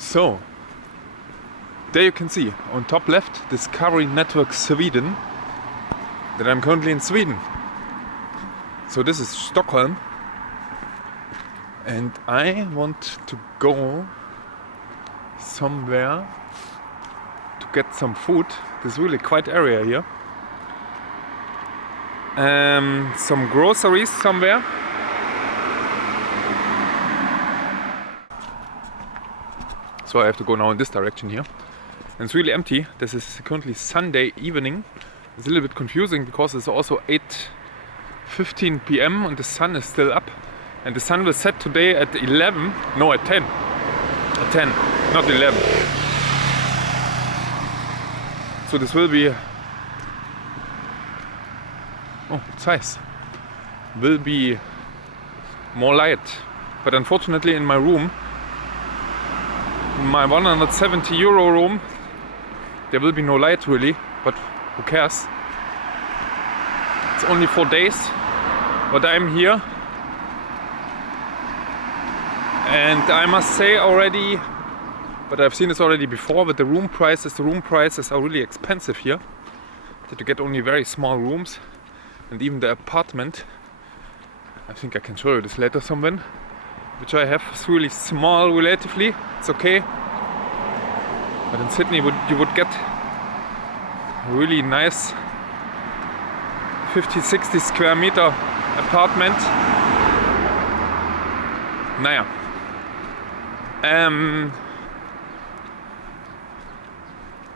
So, there you can see on top left Discovery Network Sweden that I'm currently in Sweden. So this is Stockholm and I want to go somewhere to get some food. There's really quite area here. Some groceries somewhere. So I have to go now in this direction here. And it's really empty. This is currently Sunday evening. It's a little bit confusing because it's also 8:15 p.m. and the sun is still up. And the sun will set today at 11. No, at 10. At 10, not 11. So this will be... Oh, it's nice. Will be more light. But unfortunately in my room, in my 170 euro room, there will be no light really, but who cares? It's only 4 days, but I'm here. And I must say already, but I've seen this already before, but the room prices are really expensive here. That you get only very small rooms. And even the apartment, I think I can show you this later somewhere, which I have, is really small relatively. It's okay. But in Sydney you would get a really nice 50-60 square meter apartment. Naja.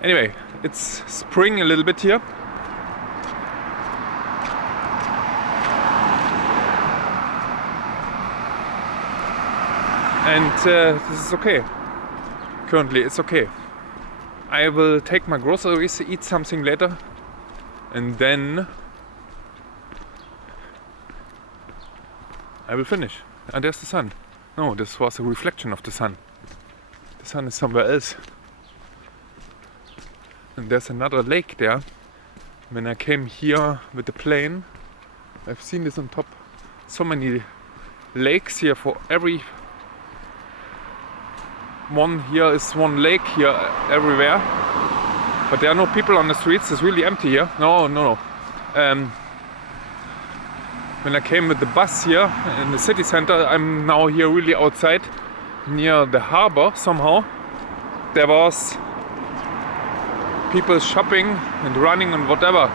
Anyway, it's spring a little bit here. And this is okay. Currently it's okay. I will take my groceries, eat something later, and then I will finish. And there's the sun. No, this was a reflection of the sun. The sun is somewhere else. And there's another lake there. When I came here with the plane, I've seen this on top. So many lakes here. For every one here is one lake here everywhere. But there are no people on the streets. It's really empty here. No. When I came with the bus here in the city center, I'm now here really outside near the harbor somehow. There was people shopping and running and whatever.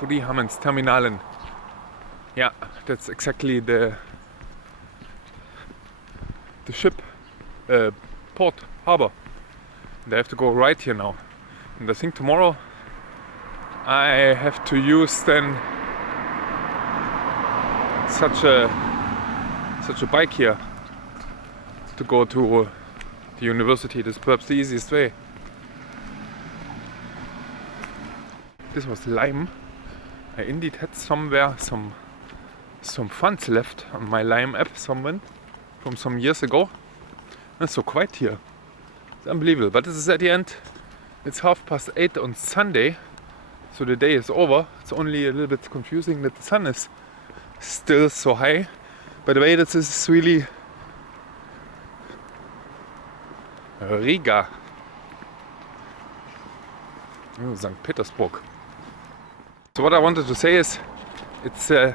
Terminalen. Yeah, that's exactly the ship port harbor. And I have to go right here now. And I think tomorrow I have to use then such a bike here to go to the university. That's perhaps the easiest way. This was Lime. I indeed had somewhere some funds left on my Lime app somewhere from some years ago. It's so quiet here. It's unbelievable. But this is at the end. It's 8:30 on Sunday, so the day is over. It's only a little bit confusing that the sun is still so high. By the way, this is really Riga. Oh, St. Petersburg. So what I wanted to say is, it's I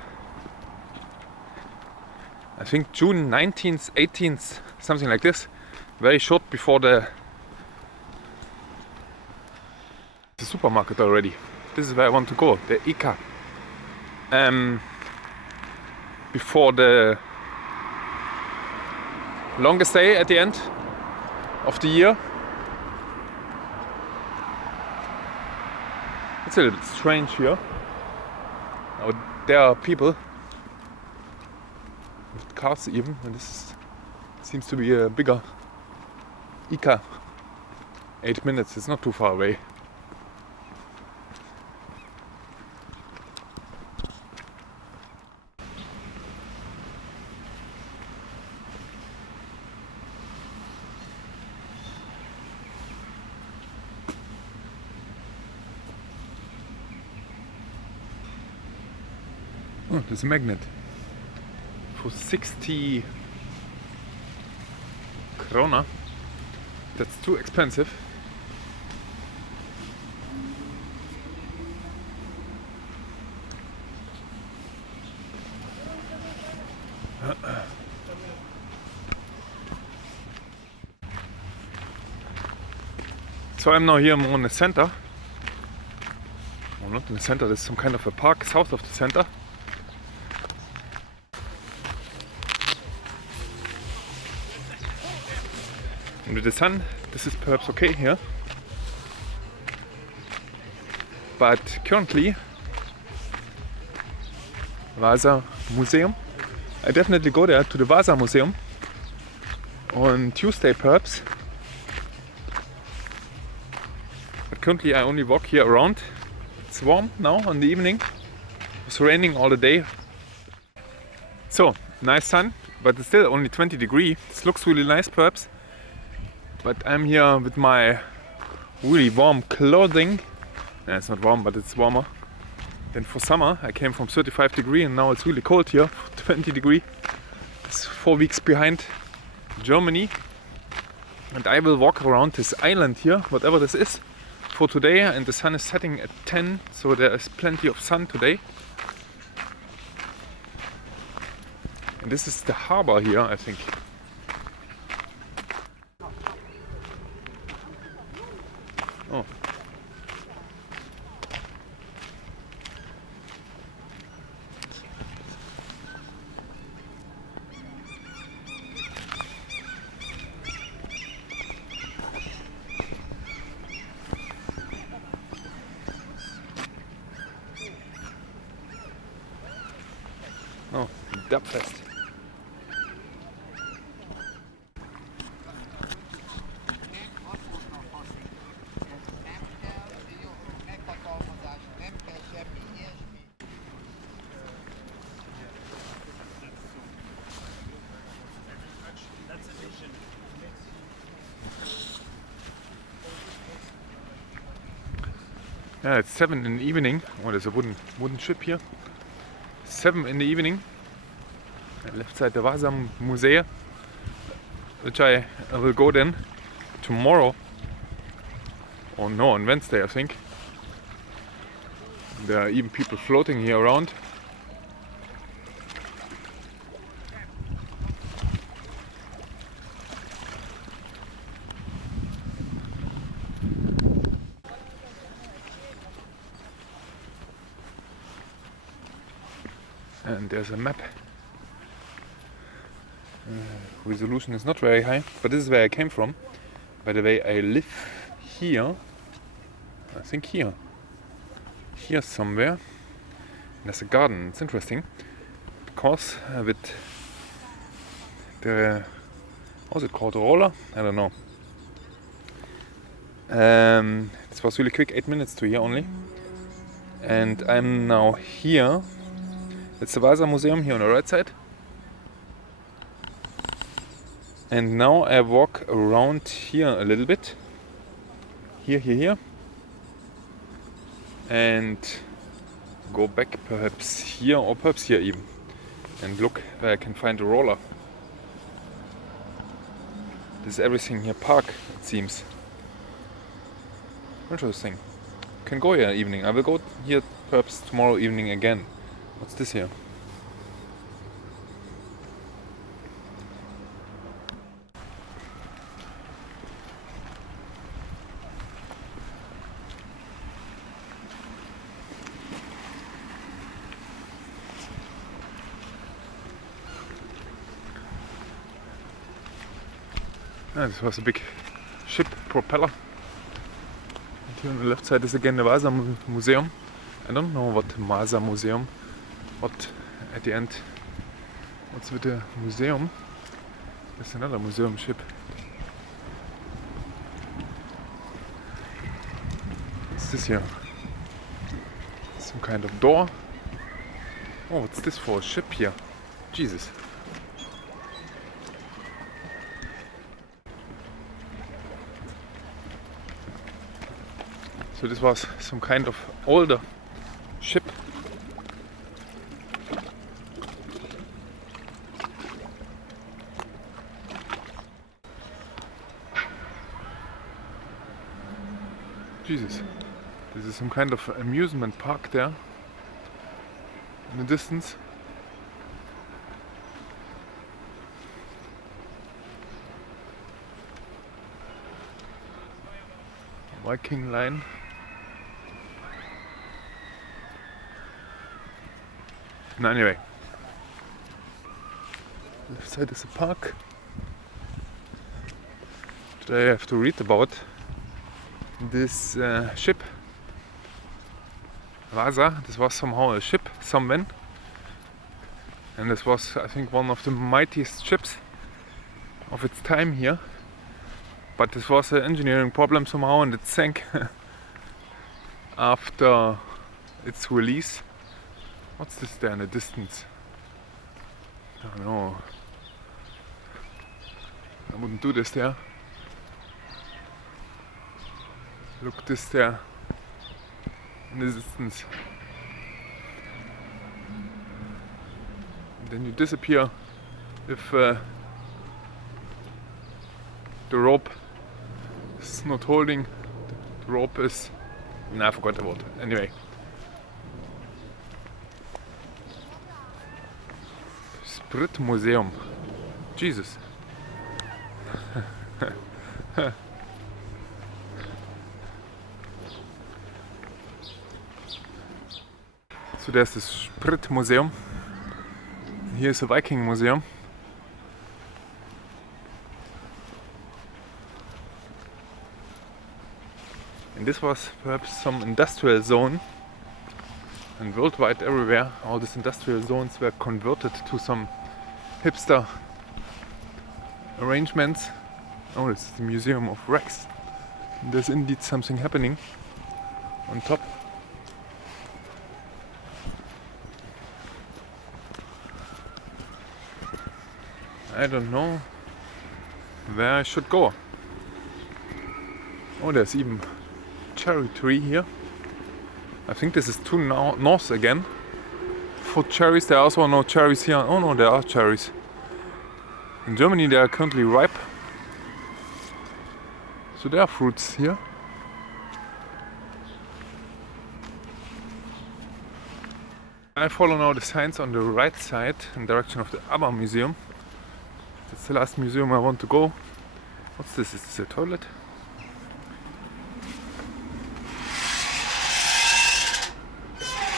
think June 19th, 18th, something like this. Very short before the supermarket already. This is where I want to go, the ICA. Before the longest day at the end of the year. It's a little bit strange here. Now, there are people with cars even, and this seems to be a bigger ICA. 8 minutes, it's not too far away. Oh, there's a magnet. for 60 krona. That's too expensive. So I'm now here more in the center. Well, not in the center, there's some kind of a park south of the center. And with the sun, this is perhaps okay here. But currently, Vasa Museum. I definitely go there to the Vasa Museum on Tuesday perhaps. But currently I only walk here around. It's warm now in the evening. It's raining all the day. So, nice sun, but it's still only 20 degrees. This looks really nice perhaps. But I'm here with my really warm clothing. Yeah, it's not warm, but it's warmer than for summer. I came from 35 degrees and now it's really cold here, 20 degrees. It's 4 weeks behind Germany. And I will walk around this island here, whatever this is, for today. And the sun is setting at 10, so there is plenty of sun today. And this is the harbor here, I think. Oh. Oh, Dubfest. Yeah, it's 7 in the evening. Oh, there's a wooden ship here. 7 in the evening. Left side the Vasa Museum, which I will go then tomorrow. Oh no, on Wednesday I think. There are even people floating here around. And there's a map. Resolution is not very high, but this is where I came from. By the way, I live here. I think here somewhere. And there's a garden. It's interesting because with the, how's it called, roller? I don't know. This was really quick, 8 minutes to here only. And I'm now here. It's the Vasa Museum here on the right side. And now I walk around here a little bit. Here. And go back perhaps here or perhaps here even. And look where I can find a roller. This is everything here park, it seems. Interesting. Can go here evening. I will go here perhaps tomorrow evening again. What's this here? Ah, this was a big ship propeller. And here on the left side is again the Vasa Museum. I don't know what Vasa Museum, what at the end, what's with the museum? There's another museum ship. What's this here? Some kind of door. Oh, what's this for? A ship here? Jesus. So this was some kind of older ship. Jesus. This is some kind of amusement park there in the distance. Viking line. No, anyway. Left side is a park. Today I have to read about this ship. Vasa, this was somehow a ship, someone. And this was, I think, one of the mightiest ships of its time here. But this was an engineering problem somehow, and it sank after its release. What's this there in the distance? I don't know. I wouldn't do this there. Look, this there in the distance. And then you disappear if the rope is not holding. The rope is... I forgot the word. Anyway. Sprit Museum. Jesus. So there's the Sprit Museum. Here's a Viking museum. And this was perhaps some industrial zone. And worldwide everywhere, all these industrial zones were converted to some hipster arrangements. Oh, this is the Museum of Wrecks. And there's indeed something happening on top. I don't know where I should go. Oh, there's even a cherry tree here. I think this is too north again. For cherries, there are also no cherries here. Oh no, there are cherries. In Germany they are currently ripe. So there are fruits here. I follow now the signs on the right side in direction of the other museum. That's the last museum I want to go. What's this? Is this a toilet?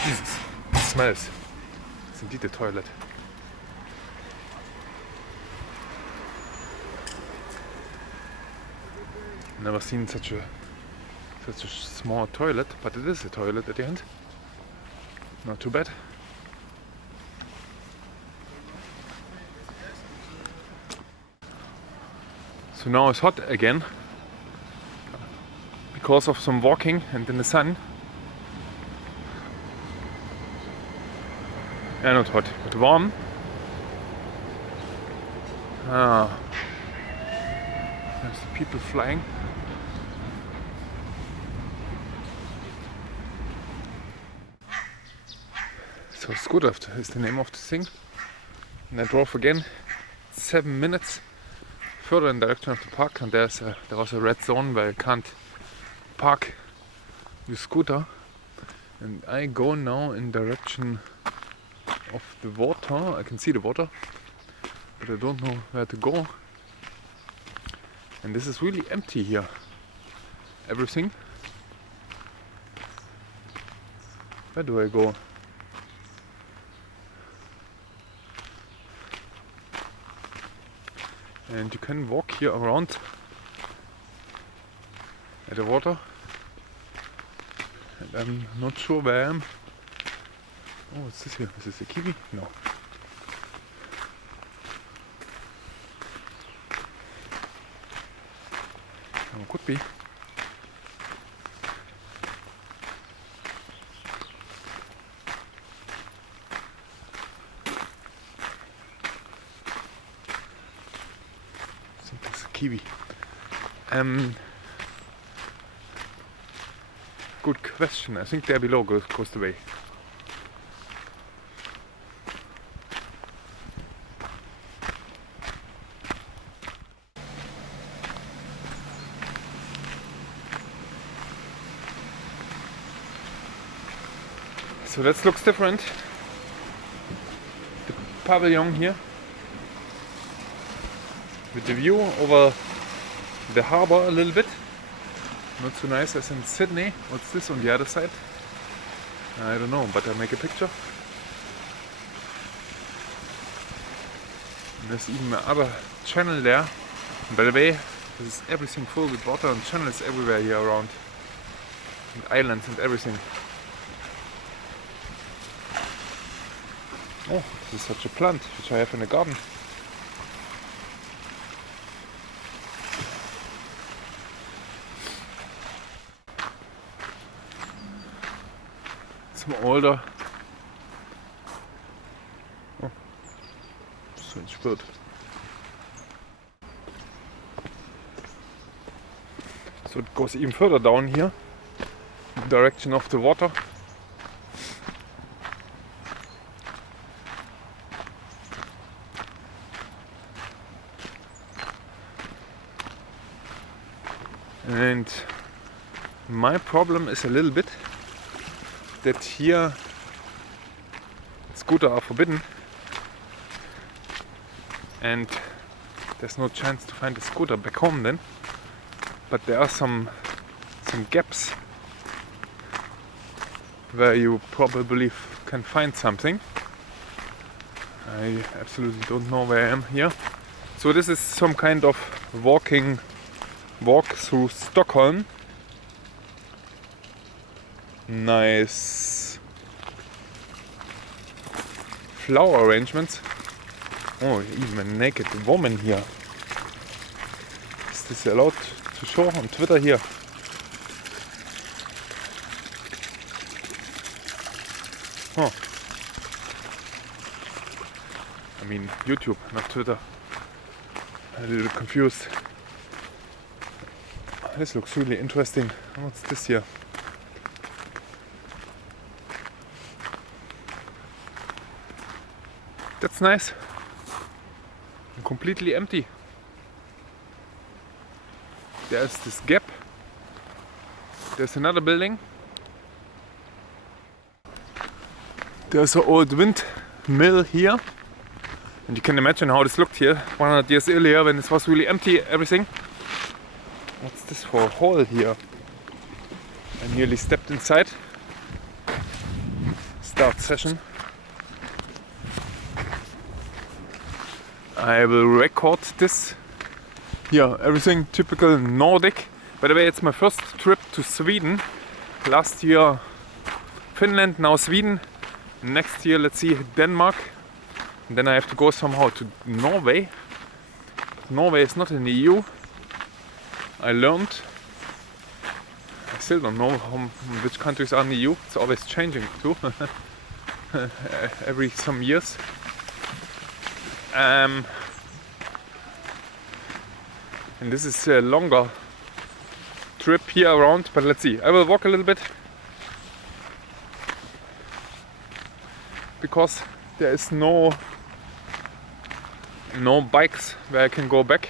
Jesus, it smells. It's indeed a toilet. Never seen such a small toilet, but it is a toilet at the end. Not too bad. So now it's hot again because of some walking and in the sun. Yeah, not hot, but warm. There's the people flying. So Scooter is the name of the thing. And I drove again 7 minutes further in the direction of the park, and there was a red zone where you can't park your scooter. And I go now in direction of the water. I can see the water, but I don't know where to go. And this is really empty here. Everything. Where do I go? And you can walk here around at the water. And I'm not sure where I am. Oh, what's this here? Is this a kiwi? No. Oh, could be. I think that's a kiwi. Good question. I think there below goes the way. So that looks different. The pavilion here with the view over the harbor a little bit. Not so nice as in Sydney. What's this on the other side? I don't know, but I make a picture. And there's even another channel there. And by the way, this is everything full with water and channels everywhere here around. And islands and everything. Oh, this is such a plant which I have in the garden. Some older. Oh, strange bird. So it goes even further down here, in the direction of the water. And my problem is a little bit that here scooters are forbidden and there's no chance to find a scooter back home then. But there are some gaps where you probably can find something. I absolutely don't know where I am here. So this is some kind of walk through Stockholm. Nice flower arrangements. Oh, even a naked woman here. Is this allowed to show on Twitter here? Huh. I mean YouTube, not Twitter. A little confused. This looks really interesting. What's this here? That's nice. Completely empty. There's this gap. There's another building. There's an old windmill here. And you can imagine how this looked here 100 years earlier when it was really empty, everything. What's this for a hole here? I nearly stepped inside. Start session. I will record this. Yeah, everything typical Nordic. By the way, it's my first trip to Sweden. Last year Finland, now Sweden. Next year, let's see, Denmark. And then I have to go somehow to Norway. Norway is not in the EU. I learned. I still don't know which countries are in the EU. It's always changing too. Every some years. And this is a longer trip here around, but let's see. I will walk a little bit because there is no bikes where I can go back,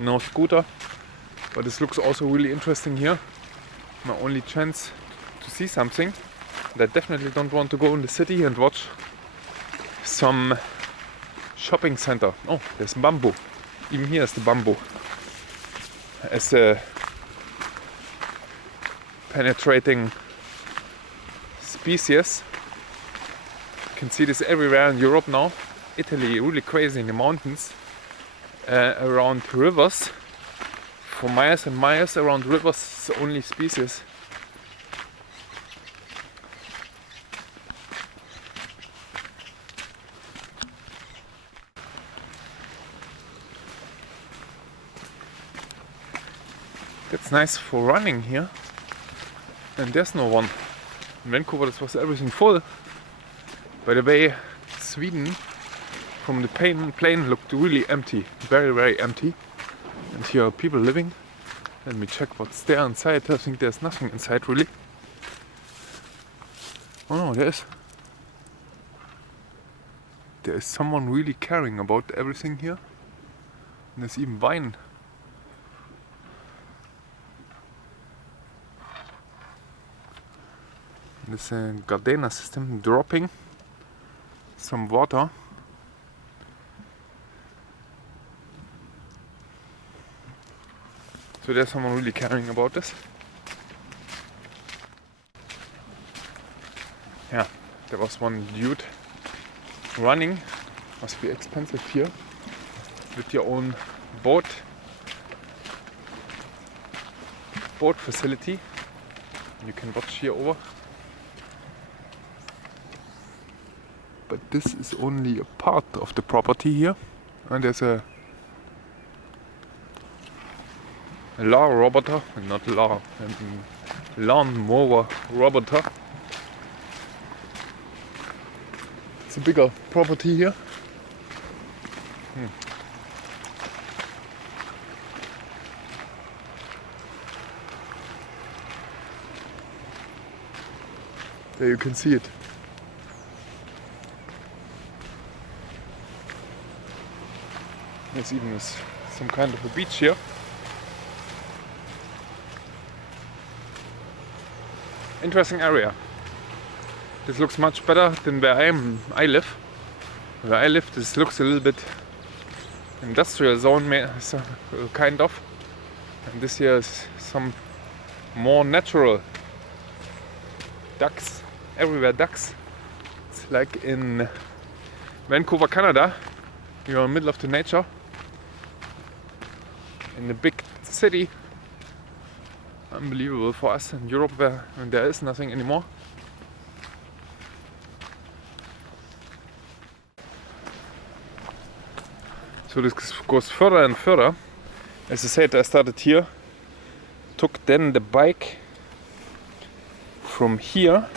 no scooter. But this looks also really interesting here. My only chance to see something. And I definitely don't want to go in the city and watch some shopping center. Oh, there's bamboo. Even here is the bamboo. As a penetrating species. You can see this everywhere in Europe now. Italy, really crazy in the mountains. Around rivers. For miles and miles around rivers, it's the only species. That's nice for running here. And there's no one. In Vancouver this was everything full. By the way, Sweden from the plane looked really empty. Very, very empty. And here are people living. Let me check what's there inside. I think there's nothing inside really. Oh no, there is someone really caring about everything here. And there's even wine. This Gardena system dropping some water. So there's someone really caring about this. Yeah, there was one dude running. Must be expensive here. With your own boat facility. You can watch here over. But this is only a part of the property here. And there's a lawn roboter, not lawn mower roboter. It's a bigger property here. There you can see it. There's even some kind of a beach here. Interesting area. This looks much better than where I live. Where I live, this looks a little bit industrial zone, kind of. And this here is some more natural. Ducks, everywhere ducks. It's like in Vancouver, Canada. You're in the middle of the nature. In a big city. Unbelievable for us in Europe where there is nothing anymore. So this goes further and further. As I said, I started here, took then the bike from here,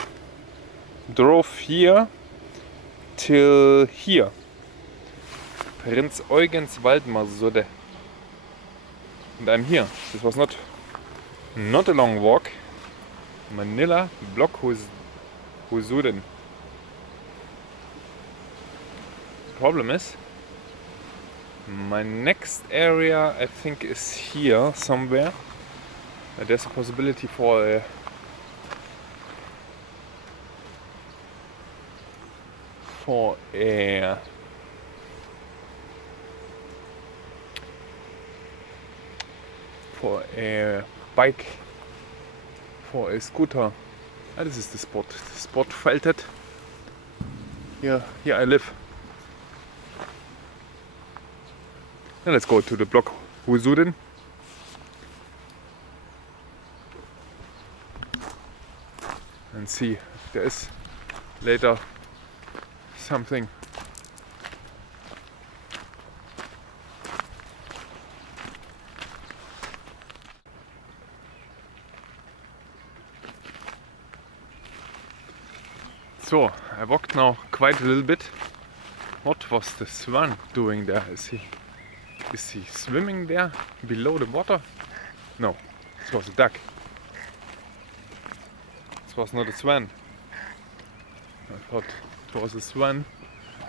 drove here till here. Prinz Eugens Waldmarsudde. And I'm here. This was not a long walk. Manila Block Husuden. The problem is, my next area I think is here somewhere. There's a possibility for a bike, for a scooter. This is the Sportfeltet. Here I live. Now let's go to the block Husuden. And see if there is later something. So, I walked now quite a little bit. What was the swan doing there? Is he swimming there below the water? No, this was a duck. This was not a swan. I thought it was a swan.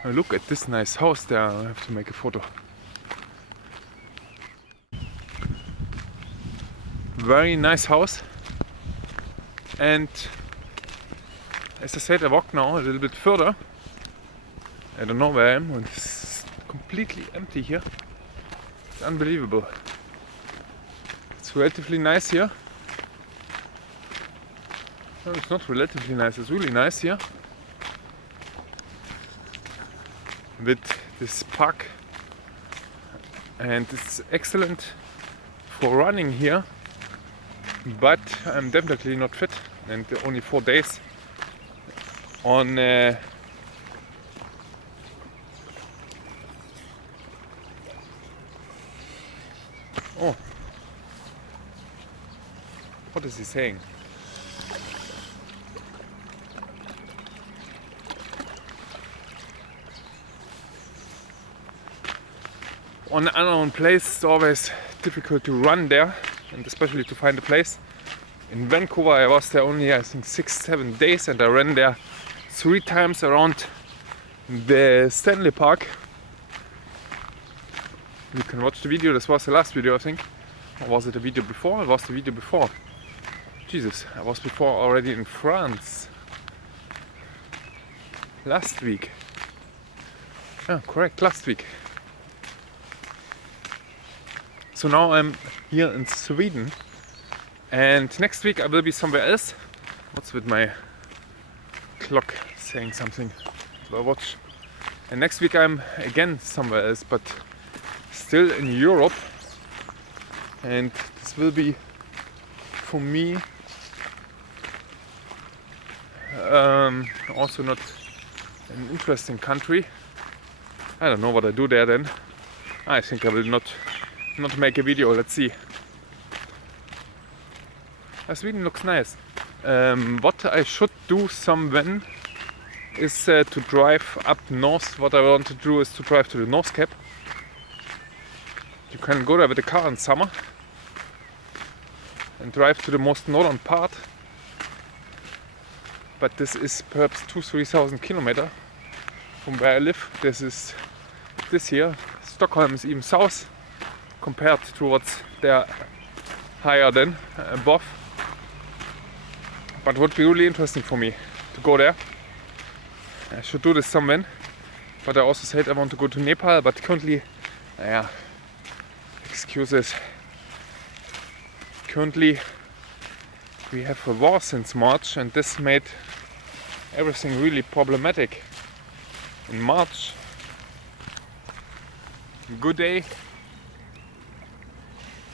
Now look at this nice house there. I have to make a photo. Very nice house. And as I said, I walk now a little bit further. I don't know where I am, and it's completely empty here. It's unbelievable. It's relatively nice here. No, it's not relatively nice, it's really nice here. With this park. And it's excellent for running here. But I'm definitely not fit. And only 4 days on oh, what is he saying? On an unknown place, it's always difficult to run there, and especially to find a place. In Vancouver, I was there only, I think, 6-7 days, and I ran there 3 times around the Stanley Park. You can watch the video. This was the last video, I think. Or was it the video before? It was the video before. Jesus, I was before already in France. last week. Yeah, correct, last week. So now I'm here in Sweden, and next week I will be somewhere else. What's with my clock saying something to my watch? And next week I'm again somewhere else, but still in Europe. And this will be, for me, also not an interesting country. I don't know what I do there then. I think I will not make a video. Let's see. Sweden looks nice. What I should do when is to drive up north. What I want to do is to drive to the North Cape. You can go there with a car in summer and drive to the most northern part. But this is perhaps 2,000–3,000 kilometers from where I live. This here. Stockholm is even south compared to what's there higher than above. But it would be really interesting for me to go there. I should do this somewhere. But I also said I want to go to Nepal, but currently, excuses. Currently we have a war since March, and this made everything really problematic. In March, good day.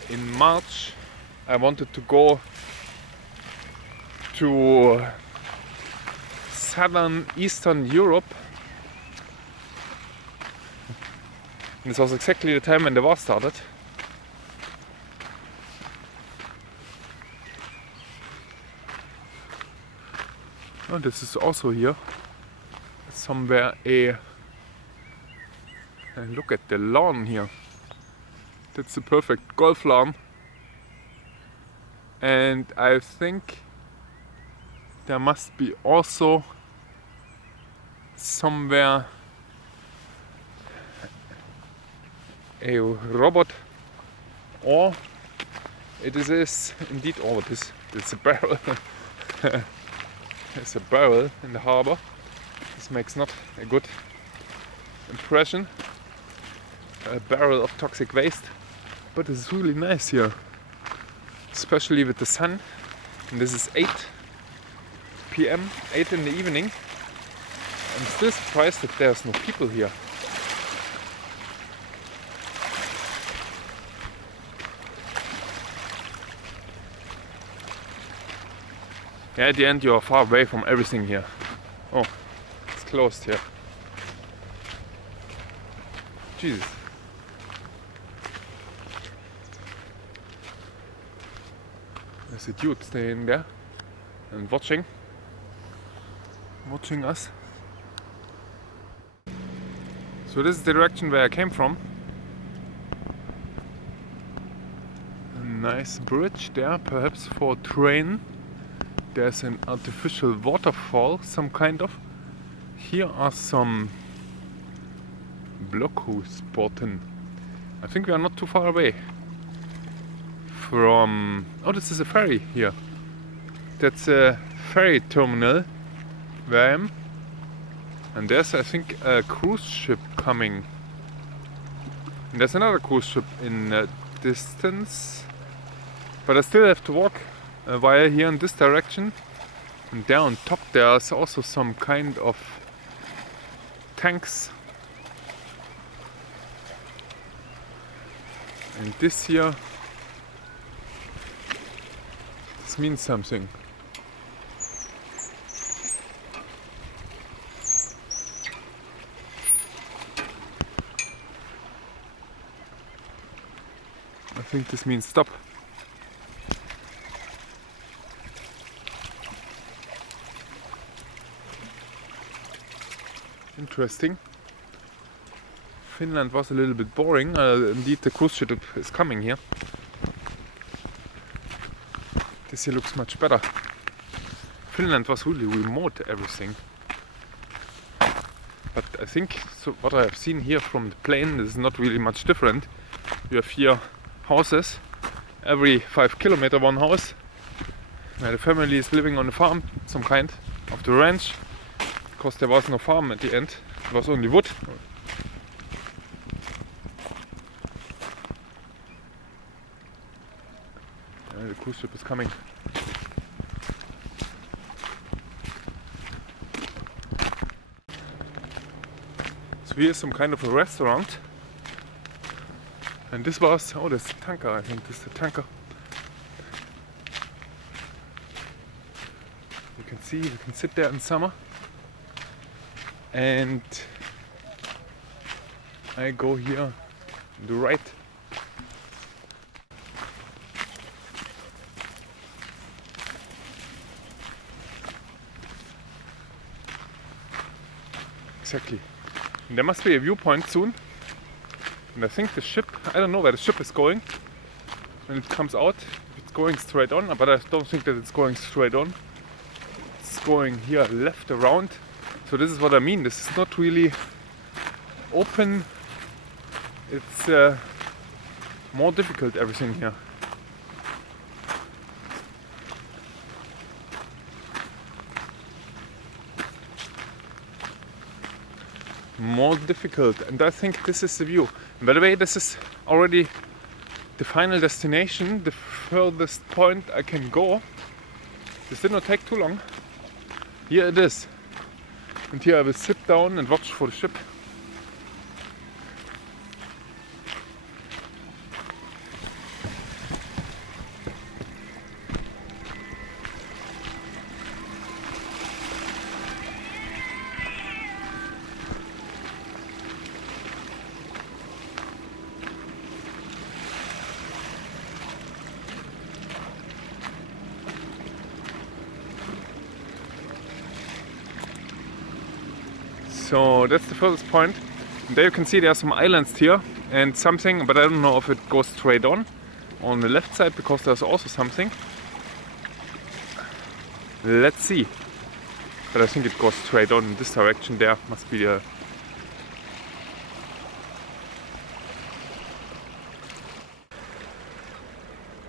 In March I wanted to go to southern Eastern Europe. And this was exactly the time when the war started. Oh, this is also here somewhere and look at the lawn here. That's the perfect golf lawn. And I think there must be also somewhere a robot, or it is indeed, it's a barrel. There's a barrel in the harbor. This makes not a good impression. A barrel of toxic waste, but it's really nice here, especially with the sun. And this is 8 p.m., 8 in the evening. I'm still surprised that there's no people here. Yeah, at the end you are far away from everything here. Oh, it's closed here. Jesus. There's a dude staying there and watching us. So this is the direction where I came from. A nice bridge there, perhaps for a train. There's an artificial waterfall, some kind of. Here are some blokhusbåten. I think we are not too far away from... Oh, this is a ferry here. That's a ferry terminal where I am. And there's, I think, a cruise ship coming. And there's another cruise ship in distance. But I still have to walk via here in this direction. And there on top there's also some kind of tanks. And this here, this means something. I think this means stop. Interesting. Finland was a little bit boring. Indeed, the cruise ship is coming here. This here looks much better. Finland was really remote, everything. But I think so what I have seen here from the plane is not really much different. You have here houses. Every 5 kilometers one house. Where the family is living on a farm, some kind of the ranch. because there was no farm at the end. It was only wood. The cruise ship is coming. So here's some kind of a restaurant. And this was, oh, there's a tanker, I think this is the tanker. You can see, you can sit there in summer. And I go here on the right. Exactly. And there must be a viewpoint soon. And I think the ship, I don't know where the ship is going when it comes out. It's going straight on, but I don't think that it's going straight on. It's going here left around. So this is what I mean. This is not really open. It's more difficult, everything here. More difficult, and I think this is the view. And by the way, this is already the final destination, the furthest point I can go. This did not take too long. Here it is, and here I will sit down and watch for the ship. So that's the furthest point. And there you can see there are some islands here and something, but I don't know if it goes straight on the left side, because there's also something. Let's see. But I think it goes straight on in this direction. There must be a...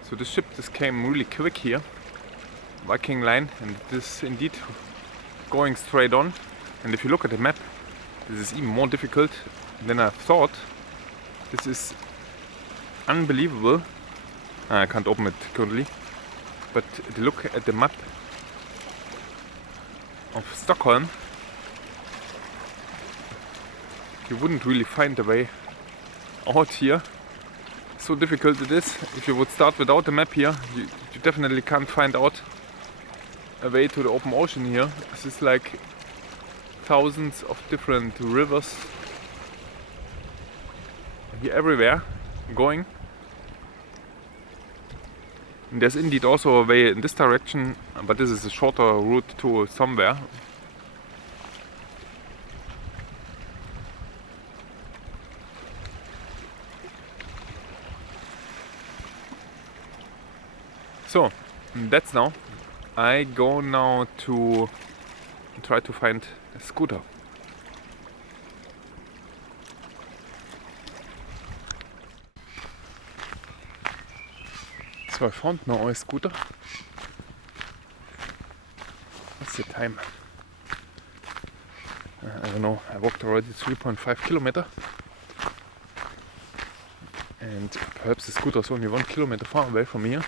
So the ship just came really quick here. Viking line, and this is indeed going straight on. And if you look at the map, this is even more difficult than I thought. This is unbelievable. I can't open it currently. But if you look at the map of Stockholm, you wouldn't really find a way out here. So difficult it is. If you would start without the map here, you definitely can't find out a way to the open ocean here. This is like thousands of different rivers here everywhere going. And there's indeed also a way in this direction, but this is a shorter route to somewhere. So that's now. I go now to try to find a scooter. So I found now a scooter. What's the time? I don't know. I walked already 3.5 kilometers. And perhaps the scooter is only 1 kilometer far away from here.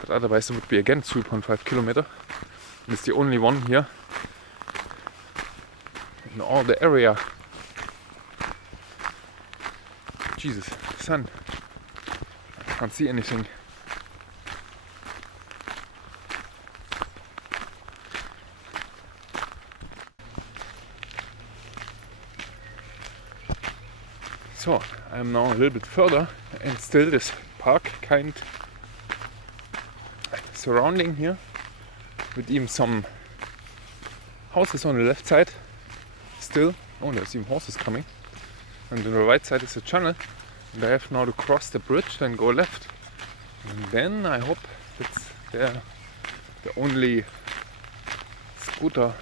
But otherwise it would be again 3.5 kilometers. And it's the only one here in all the area. Jesus, sun. I can't see anything. So, I'm now a little bit further, and still this park kind surrounding here, with even some houses on the left side. Still, oh, there's even horses coming. And on the right side is a channel, and I have now to cross the bridge and go left. And then I hope that's the only scooter.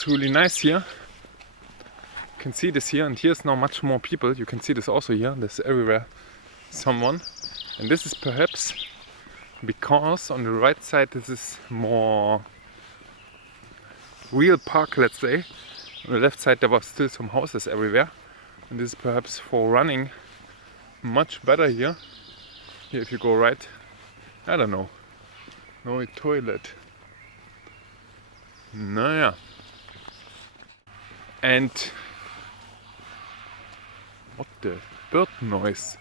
It's really nice here. You can see this here, and here's now much more people. You can see this also here. There's everywhere someone. And this is perhaps because on the right side this is more real park, let's say. On the left side there were still some houses everywhere. And this is perhaps for running much better here. Here if you go right, I don't know. No toilet. Naja. And what the bird noise?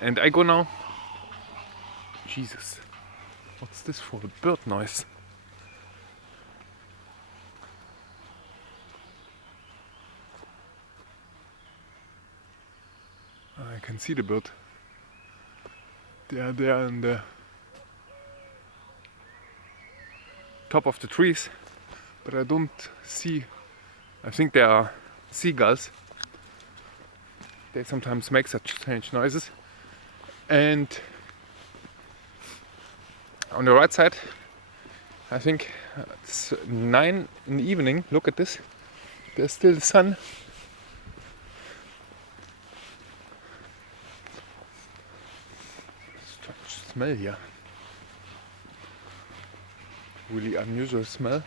And I go now. Jesus, what's this for a bird noise? I can see the bird. They are there in the top of the trees, but I don't see. I think they are seagulls. They sometimes make such strange noises. And on the right side, I think it's 9 in the evening. Look at this. There's still the sun. Strange smell here. Really unusual smell.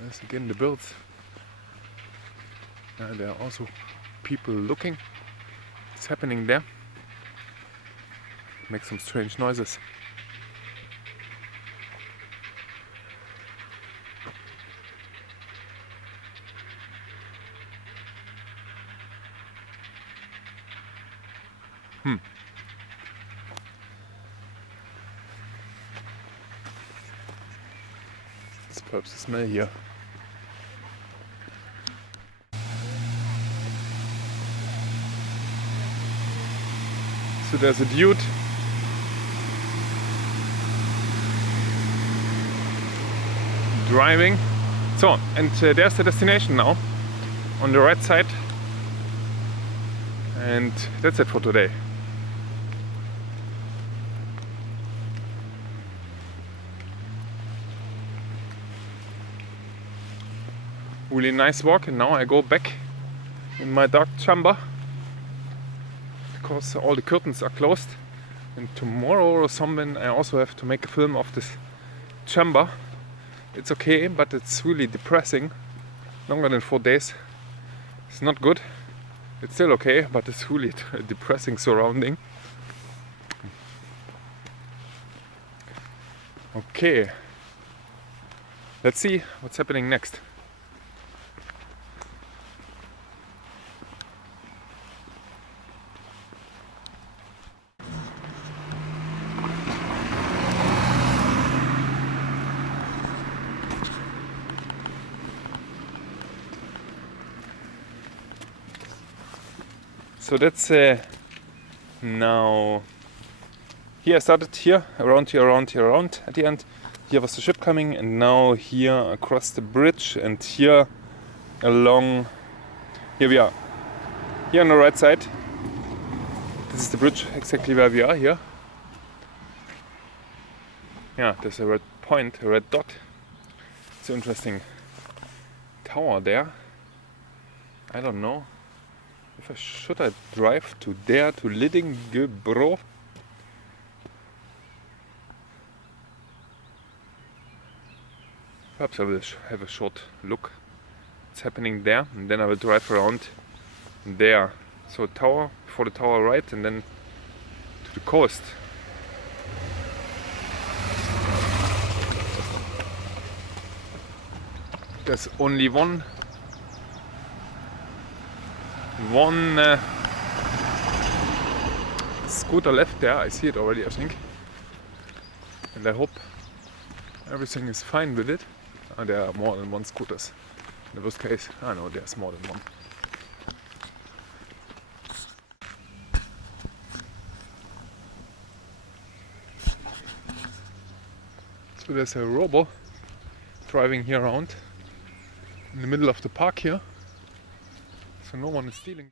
There's again the birds. There are also people looking. What's happening there? Make some strange noises. It's perhaps the smell here. So there's a dude driving. So, and there's the destination now on the right side. And that's it for today. Really nice walk, and now I go back in my dark chamber because all the curtains are closed, and tomorrow or something I also have to make a film of this chamber. It's okay, but it's really depressing. Longer than 4 days. It's not good. It's still okay, but it's really a depressing surrounding. Okay, let's see what's happening next. So that's now. Here I started here, around at the end. Here was the ship coming, and now here across the bridge, and here along. Here we are. Here on the right side. This is the bridge exactly where we are here. Yeah, there's a red point, a red dot. It's an interesting tower there. I don't know. Should I drive to there, to Lidingbro? Perhaps I will have a short look what's happening there, and then I will drive around there. So tower, before the tower right, and then to the coast. There's only one scooter left there. I see it already, I think, and I hope everything is fine with it. There are more than one scooters. In the worst case, I know there's more than one. So there's a robo driving here around in the middle of the park here. So no one is stealing.